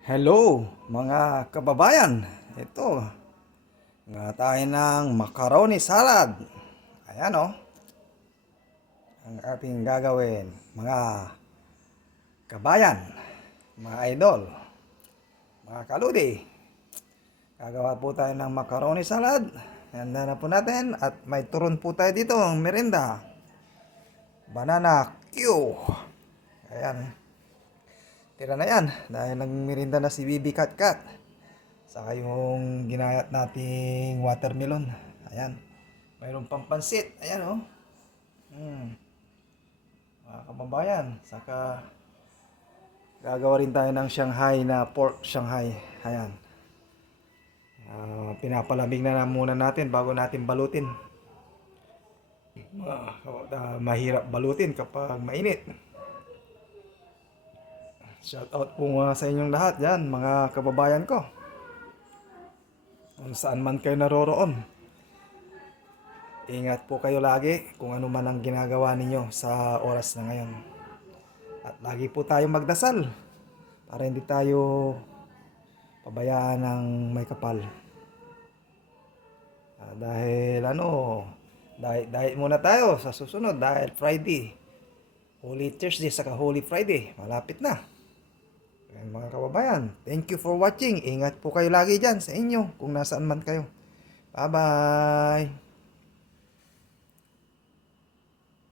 Hello mga kababayan. Ito, nga tayo ng macaroni salad. Ayan o, ang ating gagawin. Mga kabayan, mga idol, mga kaludi. Gagawa po tayo ng macaroni salad. Handa na po natin at may turon po tayo dito, ang merinda. Banana Q. Ayan, tira na yan dahil nagmerinda na si Bibi Kat Kat. Saka yung ginayat nating watermelon. Ayan. Mayroon pang pansit. Ayan oh. Mga kababayan. Saka gagawa rin tayo ng Shanghai na pork Shanghai. Ayan. Pinapalamig na muna natin bago natin balutin. Mahirap balutin kapag mainit. Shout out po sa inyong lahat yan, mga kababayan ko. Kung saan man kayo naroroon. Ingat po kayo lagi kung ano man ang ginagawa ninyo sa oras na ngayon. At lagi po tayong magdasal para hindi tayo pabayaan ng may kapal. Dahil muna tayo sa susunod dahil Friday. Holy Thursday saka Holy Friday. Malapit na. Ayan, mga kababayan, thank you for watching. Ingat po kayo lagi dyan sa inyo kung nasaan man kayo. Bye-bye!